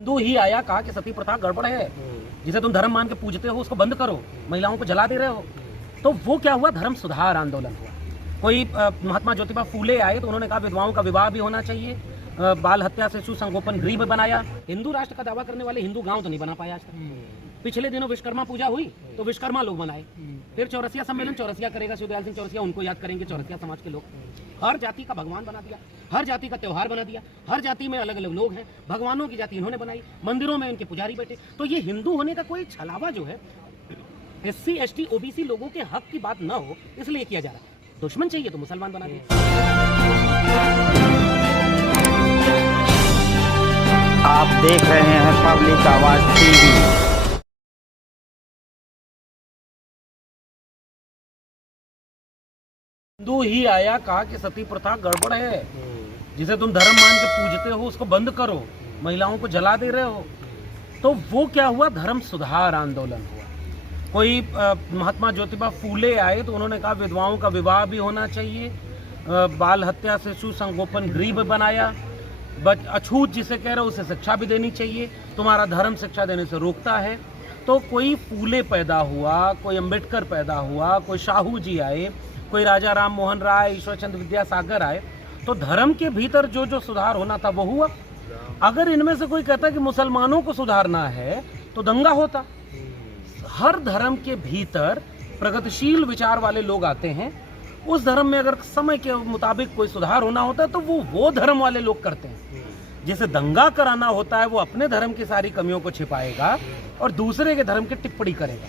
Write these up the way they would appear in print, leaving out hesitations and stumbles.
हिंदू ही आया, कहा कि सती प्रथा गड़बड़ है, जिसे तुम धर्म मान के पूजते हो उसको बंद करो, महिलाओं को जला दे रहे हो। तो वो क्या हुआ, धर्म सुधार आंदोलन हुआ। कोई महात्मा ज्योतिबा फूले आए तो उन्होंने कहा विधवाओं का विवाह भी होना चाहिए, बाल हत्या से सुसंगोपन गृह बनाया। हिंदू राष्ट्र का दावा करने वाले हिंदू गांव तो नहीं बना पाया आज तक। पिछले दिनों विश्वकर्मा पूजा हुई तो विश्वकर्मा लोग बनाए, फिर चौरसिया सम्मेलन, चौरसिया करेगा शिवदयाल सिंह चौरसिया, उनको याद करेंगे चौरसिया समाज के लोग। हर जाति का भगवान बना दिया, हर जाति का त्योहार बना दिया, हर जाति में अलग अलग लोग हैं, भगवानों की जाति इन्होंने बनाई, मंदिरों में इनके पुजारी बैठे। तो ये हिंदू होने का कोई छलावा जो है SC ST OBC लोगों के हक की बात न हो इसलिए किया जा रहा है। दुश्मन चाहिए तो मुसलमान बना दिए। आप देख रहे हैं पब्लिक आवाज TV। हिंदू ही आया, कहा कि सती प्रथा गड़बड़ है, जिसे तुम धर्म मान के पूजते हो उसको बंद करो, महिलाओं को जला दे रहे हो। तो वो क्या हुआ, धर्म सुधार आंदोलन हुआ। कोई महात्मा ज्योतिबा फूले आए तो उन्होंने कहा विधवाओं का विवाह भी होना चाहिए, बाल हत्या से सुसंगोपन गृह बनाया, अछूत जिसे कह रहे हो उसे शिक्षा भी देनी चाहिए, तुम्हारा धर्म शिक्षा देने से रोकता है। तो कोई फूले पैदा हुआ, कोई अंबेडकर पैदा हुआ, कोई शाहू जी आए, कोई राजा राम मोहन राय, ईश्वरचंद्र विद्यासागर आए, तो धर्म के भीतर जो जो सुधार होना था वो हुआ। अगर इनमें से कोई कहता कि मुसलमानों को सुधारना है तो दंगा होता। हर धर्म के भीतर प्रगतिशील विचार वाले लोग आते हैं, उस धर्म में अगर समय के मुताबिक कोई सुधार होना होता है तो वो धर्म वाले लोग करते हैं। जैसे दंगा कराना होता है वो अपने धर्म की सारी कमियों को छिपाएगा और दूसरे के धर्म की टिप्पणी करेगा।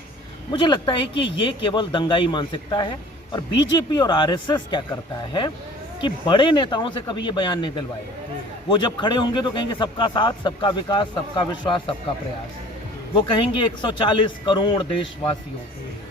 मुझे लगता है कि ये केवल दंगाई मानसिकता है। और बीजेपी और RSS क्या करता है कि बड़े नेताओं से कभी ये बयान नहीं दिलवाएगा। वो जब खड़े होंगे तो कहेंगे सबका साथ, सबका विकास, सबका विश्वास, सबका प्रयास। वो कहेंगे 140 करोड़ देशवासियों,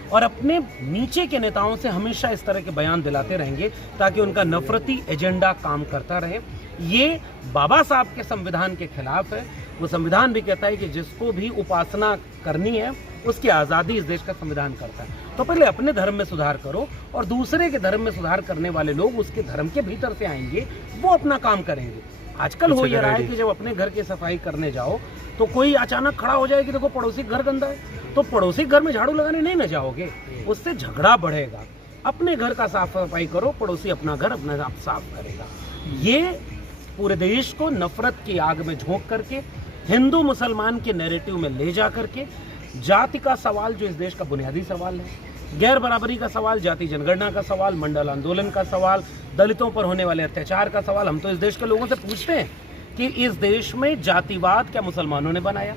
और अपने नीचे के नेताओं से हमेशा इस तरह के बयान दिलाते रहेंगे ताकि उनका नफरती एजेंडा काम करता रहे। ये बाबा साहब के संविधान के खिलाफ है। वो संविधान भी कहता है कि जिसको भी उपासना करनी है उसकी आज़ादी इस देश का संविधान करता है। तो पहले अपने धर्म में सुधार करो और दूसरे के धर्म में सुधार करने वाले लोग उसके धर्म के भीतर से आएंगे, वो अपना काम करेंगे। आजकल हो ये रहा है कि जब अपने घर की सफाई करने जाओ तो कोई अचानक खड़ा हो जाए कि देखो पड़ोसी घर गंदा है, तो पड़ोसी घर में झाड़ू लगाने नहीं न जाओगे, उससे झगड़ा बढ़ेगा। अपने घर का साफ सफाई करो, पड़ोसी अपना घर अपने आप साफ करेगा। ये पूरे देश को नफरत की आग में झोंक करके, हिंदू मुसलमान के नैरेटिव में ले जा करके, जाति का सवाल जो इस देश का बुनियादी सवाल है, गैर बराबरी का सवाल, जाति जनगणना का सवाल, मंडल आंदोलन का सवाल, दलितों पर होने वाले अत्याचार का सवाल। हम तो इस देश के लोगों से पूछते हैं कि इस देश में जातिवाद क्या मुसलमानों ने बनाया?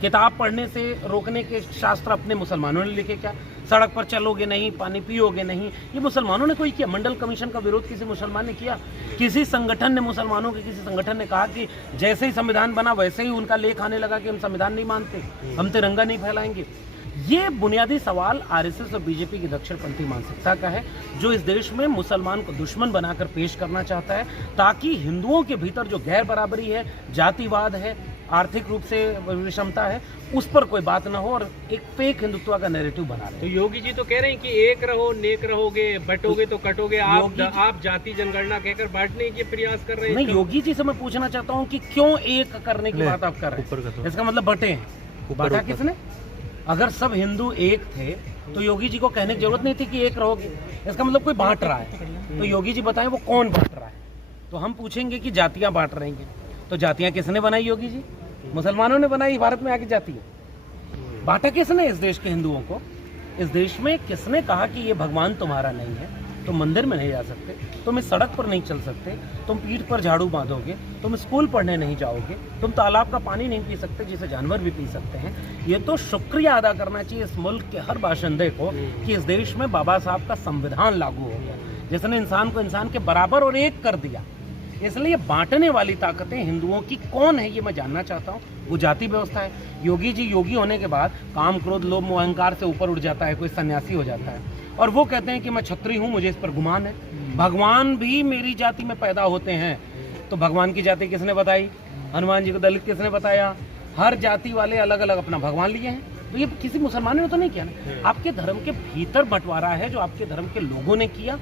किताब पढ़ने से रोकने के शास्त्र अपने मुसलमानों ने लिखे क्या? सड़क पर चलोगे नहीं, पानी पियोगे नहीं, ये मुसलमानों ने कोई किया? मंडल कमीशन का विरोध किसी मुसलमान ने किया? किसी संगठन ने, मुसलमानों के किसी संगठन ने कहा कि जैसे ही संविधान बना वैसे ही उनका लेख आने लगा कि हम संविधान नहीं मानते, हम तिरंगा नहीं फैलाएंगे? ये बुनियादी सवाल RSS और बीजेपी की दक्षिणपंथी मानसिकता का है, जो इस देश में मुसलमान को दुश्मन बनाकर पेश करना चाहता है ताकि हिंदुओं के भीतर जो गैर बराबरी है, जातिवाद है, आर्थिक रूप से विषमता है, उस पर कोई बात ना हो और एक फेक हिंदुत्व का नैरेटिव बना रहे। तो योगी जी तो कह रहे हैं कि एक रहो, नेक रहोगे, बटोगे तो कटोगे। आप जाति जनगणना कहकर बांटने के प्रयास कर रहे हैं। नहीं, योगी जी से मैं पूछना चाहता हूँ कि क्यों एक करने की बात आप कर रहे हैं? इसका मतलब बटे हैं। बांटा किसने? अगर सब हिंदू एक थे तो योगी जी को कहने की जरूरत नहीं थी कि एक रहोगे। इसका मतलब कोई बांट रहा है। तो योगी जी बताएं वो कौन बांट रहा है? तो हम पूछेंगे कि जातियां बांट रही हैं, तो जातियां किसने बनाई? योगी जी, मुसलमानों ने बनाई। भारत में आके जाती है बांटा किसने इस देश के हिंदुओं को? इस देश में किसने कहा कि ये भगवान तुम्हारा नहीं है, तुम मंदिर में नहीं जा सकते, तुम इस सड़क पर नहीं चल सकते, तुम पीठ पर झाड़ू बांधोगे, तुम स्कूल पढ़ने नहीं जाओगे, तुम तालाब का पानी नहीं पी सकते जिसे जानवर भी पी सकते हैं? ये तो शुक्रिया अदा करना चाहिए इस मुल्क के हर बाशिंदे को कि इस देश में बाबा साहब का संविधान लागू हो गया, जिसने इंसान को इंसान के बराबर और एक कर दिया। इसलिए बांटने वाली ताकतें हिंदुओं की कौन है ये मैं जानना चाहता हूँ। वो जाति व्यवस्था है। योगी जी योगी होने के बाद काम, क्रोध, लोभ, मोह, अहंकार से ऊपर उठ जाता है, कोई सन्यासी हो जाता है और वो कहते हैं कि मैं क्षत्रिय हूँ, मुझे इस पर गुमान है। भगवान भी मेरी जाति में पैदा होते हैं। तो भगवान की जाति किसने बताई? हनुमान जी को दलित किसने बताया? हर जाति वाले अलग अलग अपना भगवान लिए हैं। तो ये किसी मुसलमान ने तो नहीं किया ना। आपके धर्म के भीतर बंटवारा है जो आपके धर्म के लोगों ने किया,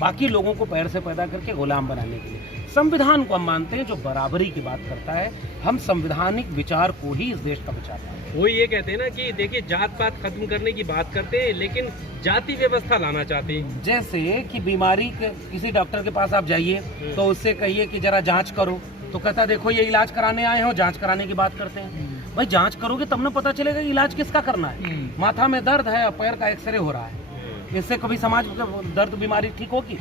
बाकी लोगों को पैर से पैदा करके गुलाम बनाने के लिए। संविधान को हम मानते हैं जो बराबरी की बात करता है। हम संवैधानिक विचार को ही इस देश का विचार मानते हैं। वो ये कहते हैं ना कि देखिए जात पात खत्म करने की बात करते हैं लेकिन जाति व्यवस्था लाना चाहते हैं। जैसे कि बीमारी के किसी डॉक्टर के पास आप जाइए तो उससे कहिए कि जरा जांच करो, तो कहता देखो ये इलाज कराने आए हो, जांच कराने की बात करते हैं। भाई जांच करोगे तब ना पता चलेगा कि इलाज किसका करना है। माथा में दर्द है, पैर का एक्सरे हो रहा है, इससे कभी समाज में दर्द बीमारी ठीक होगी?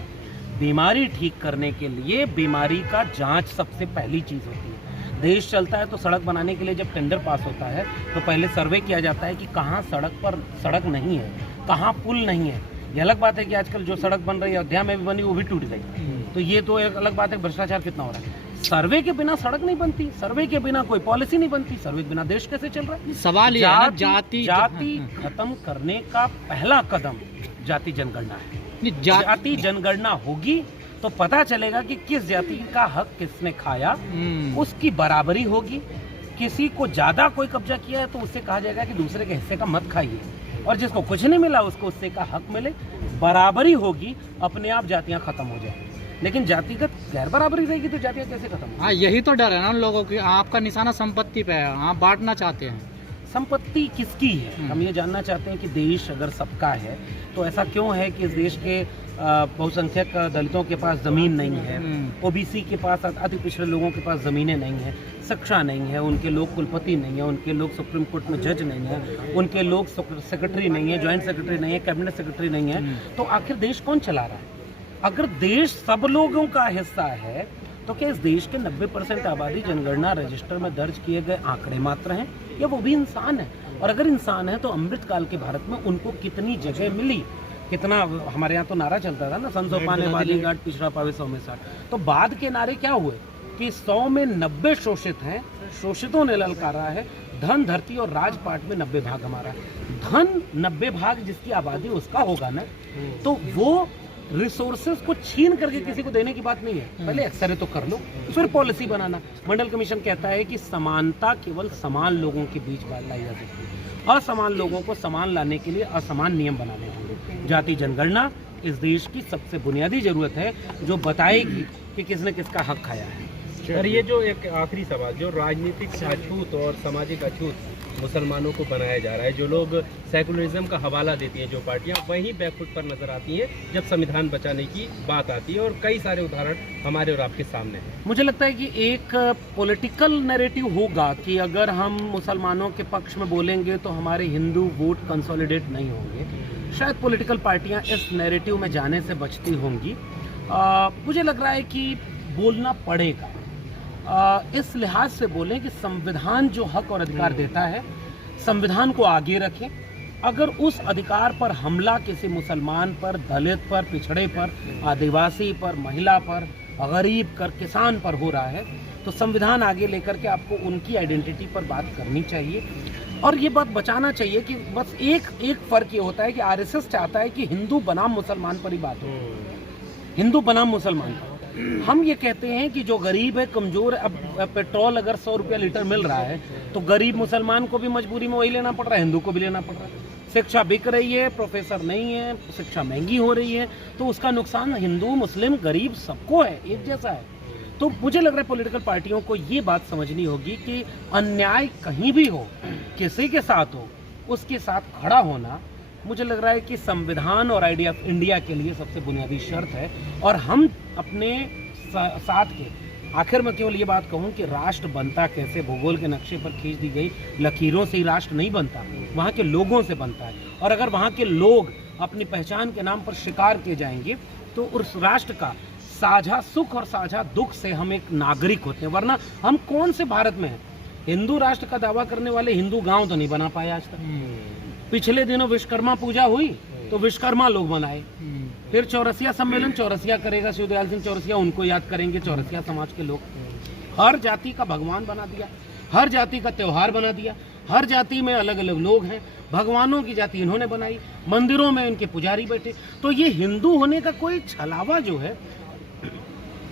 बीमारी ठीक करने के लिए बीमारी का जांच सबसे पहली चीज होती है। देश चलता है तो सड़क बनाने के लिए जब टेंडर पास होता है तो पहले सर्वे किया जाता है कि कहाँ सड़क नहीं है, कहाँ पुल नहीं है। ये अलग बात है कि आजकल जो सड़क बन रही है अयोध्या में भी बनी वो भी टूट गई, तो ये तो एक अलग बात है भ्रष्टाचार कितना हो रहा है। सर्वे के बिना सड़क नहीं बनती, सर्वे के बिना कोई पॉलिसी नहीं बनती, सर्वे के बिना देश कैसे चल रहा है? सवाल ये है ना, जाति खत्म करने का पहला कदम जाति जनगणना है। जाति जनगणना होगी तो पता चलेगा कि किस जाति का हक किसने खाया, उसकी बराबरी होगी। किसी को ज्यादा कोई कब्जा किया है तो उससे कहा जाएगा कि दूसरे के हिस्से का मत खाइए, और जिसको कुछ नहीं मिला उसको उससे का हक मिले। बराबरी होगी, अपने आप जातियां खत्म हो जाएंगी। लेकिन जातिगत गैर बराबरी रहेगी तो जातियां कैसे खत्म होंगी? हाँ, यही तो डर है ना उन लोगों की। आपका निशाना संपत्ति पे है, आप बांटना चाहते हैं। संपत्ति किसकी है? हम ये जानना चाहते हैं कि देश अगर सबका है तो ऐसा क्यों है कि इस देश के बहुसंख्यक दलितों के पास जमीन नहीं है, ओबीसी के पास, अति पिछड़े लोगों के पास जमीनें नहीं है, शिक्षा नहीं है, उनके लोग कुलपति नहीं है, उनके लोग सुप्रीम कोर्ट में जज नहीं है, उनके लोग सेक्रेटरी नहीं है, ज्वाइंट सेक्रेटरी नहीं है, कैबिनेट सेक्रेटरी नहीं है, तो आखिर देश कौन चला रहा है? अगर देश सब लोगों का हिस्सा है तो क्या इस देश के 90% आबादी जनगणना रजिस्टर में दर्ज किए गए आंकड़े मात्र हैं, या वो भी इंसान है? और अगर इंसान है तो अमृतकाल के भारत में उनको कितनी जगह मिली? कितना, हमारे यहाँ तो नारा चलता था ना, 100 पाने वाली गांठ पिछड़ा पावे 100 में 60। तो बाद के नारे क्या हुए कि 100 में 90 शोषित हैं, शोषितों ने ललकारा है, धन धरती और राजपाट में 90 भाग हमारा। धन 90 भाग जिसकी आबादी उसका होगा ना, तो वो रिसोर्सेज को छीन करके किसी को देने की बात नहीं है। पहले एक्सरे तो कर लो, फिर पॉलिसी बनाना। मंडल कमीशन कहता है कि समानता केवल समान लोगों के बीच लाई जा सकती है, असमान लोगों को समान लाने के लिए असमान नियम बनाने होंगे। जाति जनगणना इस देश की सबसे बुनियादी जरूरत है जो बताएगी कि किसने किसका हक खाया है। सर ये जो एक आखिरी सवाल, जो राजनीतिक अछूत और सामाजिक अछूत मुसलमानों को बनाया जा रहा है, जो लोग सेकुलरिज्म का हवाला देती हैं जो पार्टियां, वहीं बैकफुट पर नजर आती हैं जब संविधान बचाने की बात आती है, और कई सारे उदाहरण हमारे और आपके सामने हैं। मुझे लगता है कि एक पॉलिटिकल नैरेटिव होगा कि अगर हम मुसलमानों के पक्ष में बोलेंगे तो हमारे हिंदू वोट कंसोलिडेट नहीं होंगे। शायद पॉलिटिकल पार्टियां इस नैरेटिव में जाने से बचती होंगी। मुझे लग रहा है कि बोलना पड़ेगा, इस लिहाज से बोलें कि संविधान जो हक और अधिकार देता है, संविधान को आगे रखें। अगर उस अधिकार पर हमला किसी मुसलमान पर, दलित पर, पिछड़े पर, आदिवासी पर, महिला पर, गरीब पर, किसान पर हो रहा है तो संविधान आगे लेकर के आपको उनकी आइडेंटिटी पर बात करनी चाहिए। और ये बात बचाना चाहिए कि बस एक फर्क ये होता है कि आरएसएस चाहता है कि हिंदू बनाम मुसलमान पर ही बात हो, हिंदू बनाम मुसलमान पर। हम ये कहते हैं कि जो गरीब है, कमजोर है, अब पेट्रोल अगर 100 रुपया लीटर मिल रहा है तो गरीब मुसलमान को भी मजबूरी में वही लेना पड़ रहा है, हिंदू को भी लेना पड़ रहा है। शिक्षा बिक रही है, प्रोफेसर नहीं है, शिक्षा महंगी हो रही है, तो उसका नुकसान हिंदू, मुस्लिम, गरीब सबको है, एक जैसा है। तो मुझे लग रहा है पॉलिटिकल पार्टियों को ये बात समझनी होगी कि अन्याय कहीं भी हो, किसी के साथ हो, उसके साथ खड़ा होना मुझे लग रहा है कि संविधान और आइडिया ऑफ इंडिया के लिए सबसे बुनियादी शर्त है। और हम अपने साथ के आखिर में केवल ये बात कहूँ कि राष्ट्र बनता कैसे, भूगोल के नक्शे पर खींच दी गई लकीरों से ही राष्ट्र नहीं बनता, वहाँ के लोगों से बनता है। और अगर वहाँ के लोग अपनी पहचान के नाम पर शिकार किए जाएंगे तो उस राष्ट्र का साझा सुख और साझा दुख से हम एक नागरिक होते हैं। वरना हम कौन से भारत में हैं? हिंदू राष्ट्र का दावा करने वाले हिंदू गांव तो नहीं बना पाए आज तक। पिछले दिनों विश्वकर्मा पूजा हुई तो विश्वकर्मा लोग बनाए, फिर चौरसिया सम्मेलन, चौरसिया करेगा शिवदयाल सिंह चौरसिया, उनको याद करेंगे चौरसिया समाज के लोग। हर जाति का भगवान बना दिया, हर जाति का त्योहार बना दिया, हर जाति में अलग अलग लोग हैं, भगवानों की जाति इन्होंने बनाई, मंदिरों में इनके पुजारी बैठे। तो ये हिंदू होने का कोई छलावा जो है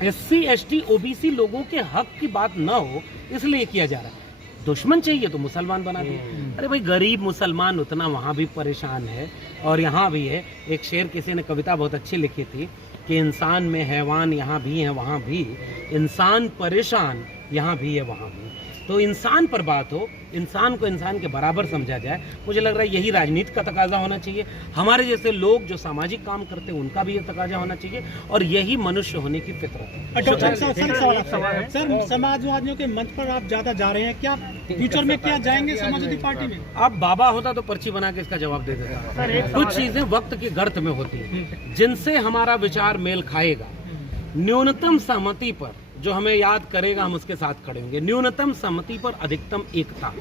SC ST OBC लोगों के हक की बात न हो इसलिए किया जा रहा है। दुश्मन चाहिए तो मुसलमान बना दिए। अरे भाई, गरीब मुसलमान उतना वहाँ भी परेशान है और यहाँ भी है। एक शेर किसी ने, कविता बहुत अच्छी लिखी थी कि इंसान में हैवान यहाँ भी है वहाँ भी, इंसान परेशान यहाँ भी है वहाँ भी। तो इंसान पर बात हो, इंसान को इंसान के बराबर समझा जाए। मुझे लग रहा है यही राजनीति का तकाजा होना चाहिए। हमारे जैसे लोग जो सामाजिक काम करते हैं उनका भी ये तकाजा होना चाहिए, और यही मनुष्य होने की फितरत है। डॉक्टर साहब, सर समाजवादियों के मंच पर आप ज्यादा जा रहे हैं, क्या फ्यूचर में क्या जाएंगे समाजवादी पार्टी में? अब बाबा होता तो पर्ची बना के इसका जवाब दे देता। कुछ चीजें वक्त के गर्त में होती हैं जिनसे हमारा विचार मेल खाएगा। न्यूनतम सहमति पर जो हमें याद करेगा हम उसके साथ खड़े होंगे। न्यूनतम सहमति पर अधिकतम एकता,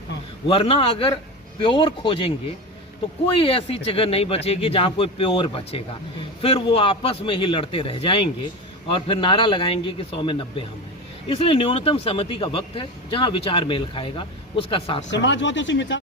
वरना अगर प्योर खोजेंगे तो कोई ऐसी जगह नहीं बचेगी जहां कोई प्योर बचेगा। फिर वो आपस में ही लड़ते रह जाएंगे और फिर नारा लगाएंगे कि 100 में 90 हम हैं। इसलिए न्यूनतम सहमति का वक्त है, जहां विचार मेल खाएगा उसका साथ। समाजवादियों से